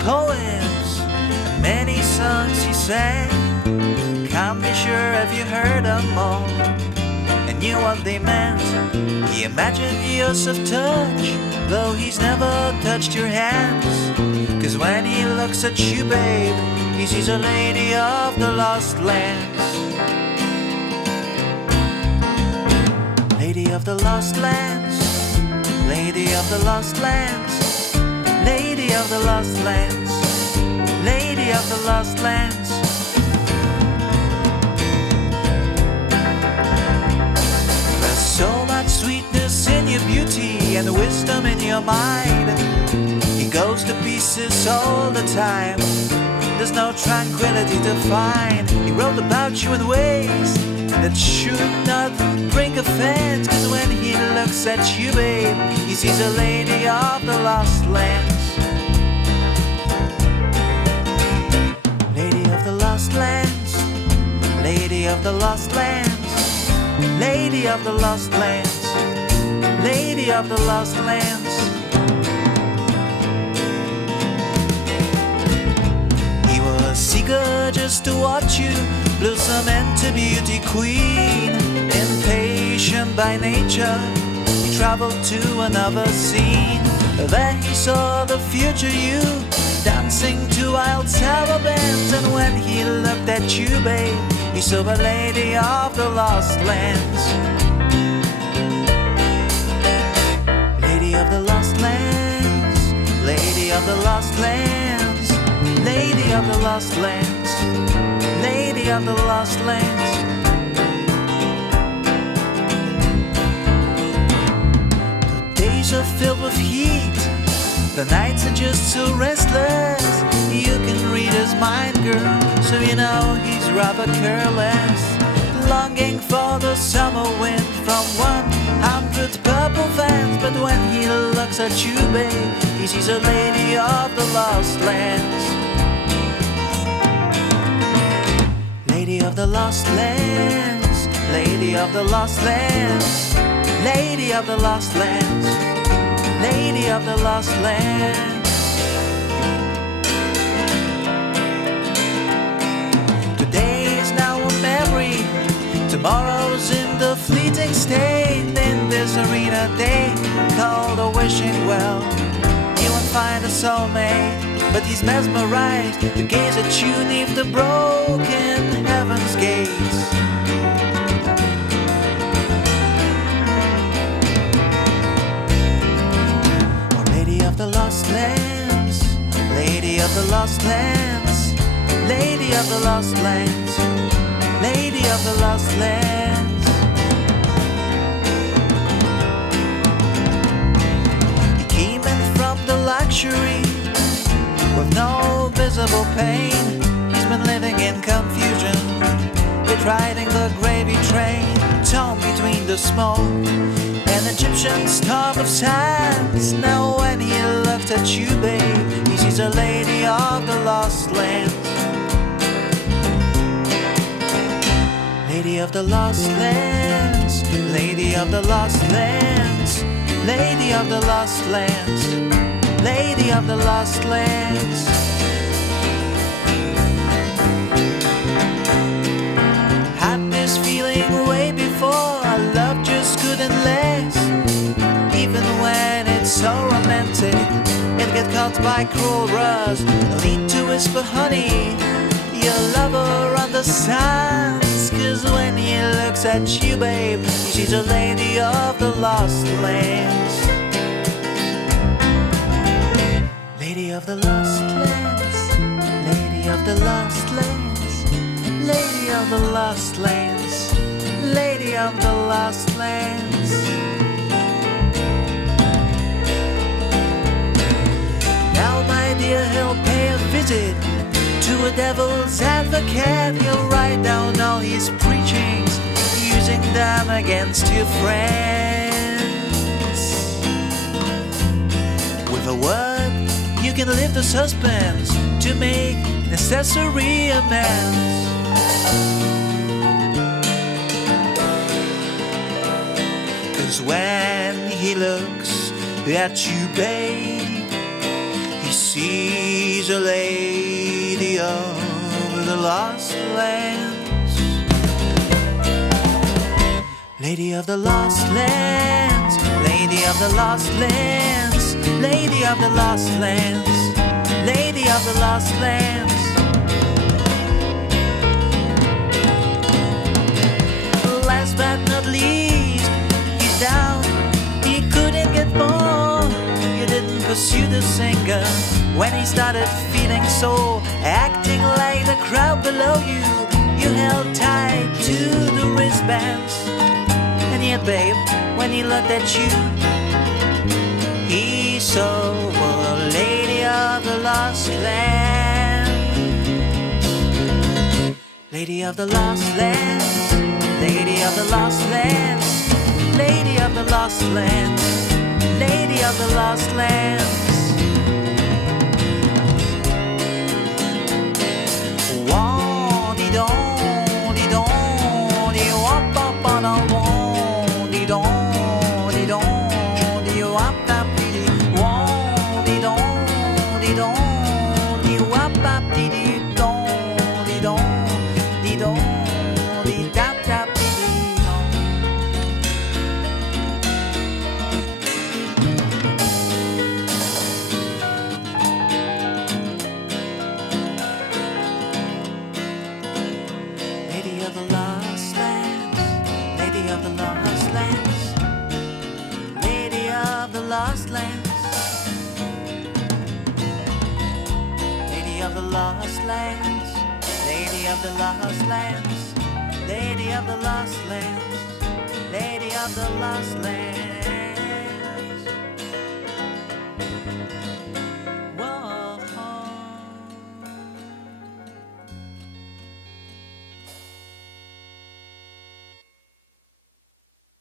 poems and many songs he sang. Can't be sure if you heard them all and knew what they meant. He imagined years of touch, though he's never touched your hands. 'Cause when he looks at you, babe, he sees a lady of the lost lands. Lady of the lost lands, lady of the lost lands, lady of the lost lands, lady of the lost lands. There's so much sweetness in your beauty and wisdom in your mind. He goes to pieces all the time. There's no tranquility to find. He wrote about you in ways that should not bring offense. 'Cause when he looks at you, babe, he sees a lady of the lost lands. Lady of the lost lands, lady of the lost lands, lady of the lost lands, lady of the lost lands. He was eager just to watch you blossom into beauty queen. Impatient by nature, he traveled to another scene. There he saw the future you, dancing to wild tower bands. And when he looked at you, babe, he saw a lady of the lost lands. Lady of the lost lands, lady of the lost lands, lady of the lost lands, lady of the lost lands. The days are filled with heat, the nights are just so restless. You can read his mind, girl, so you know he's rather careless. Longing for the summer wind from 100 purple fans. But when he looks at you, babe, he sees a lady of the lost lands. Lady of the lost lands, lady of the lost lands, lady of the lost lands, lady of the lost lands. Today is now a memory, tomorrow's in the fleeting state. In this arena day called a wishing well, you won't find a soulmate, but he's mesmerized to gaze at you neath the broken heaven's gates. Oh, lady of the lost lands, lady of the lost lands, lady of the lost lands, lady of the lost lands. He came in from the luxury with no visible pain. He's been living in confusion, with riding the gravy train, torn between the smoke and Egyptian storm of sands. Now when he looks at you, babe, he sees a lady of the lost lands. Lady of the lost lands, lady of the lost lands, lady of the lost lands, lady of the lost lands. Had this feeling way before, our love just couldn't last. Even when it's so romantic, it gets caught by cruel rust. No need to whisper, honey, your lover understands. 'Cause when he looks at you, babe, he sees a lady of the lost lands. Lady of the lost lands, lady of the lost lands, lady of the lost lands, lady of the lost lands. Now, my dear, he'll pay a visit to a devil's advocate. He'll write down all his preachings, using them against your friends. With a word, you can lift the suspense to make necessary amends. 'Cause when he looks at you, babe, he She's a lady of the lost lands. Lady of the lost lands. Lady of the lost lands. Lady of the lost lands. Lady of the lost lands. Last but not least, he's down. He couldn't get more. You didn't pursue the singer when he started feeling so, acting like the crowd below you. You held tight to the wristbands, and yet, babe, when he looked at you, he saw a lady of the lost lands. Lady of the lost lands. Lady of the lost lands. Lady of the lost lands. Lady of the lost lands. Lady of the lost lands. Lady of the lost lands. Lady of the lost lands. Lady of the lost lands. Lady of the lost lands. Lady of the lost lands. Lady of the lost lands.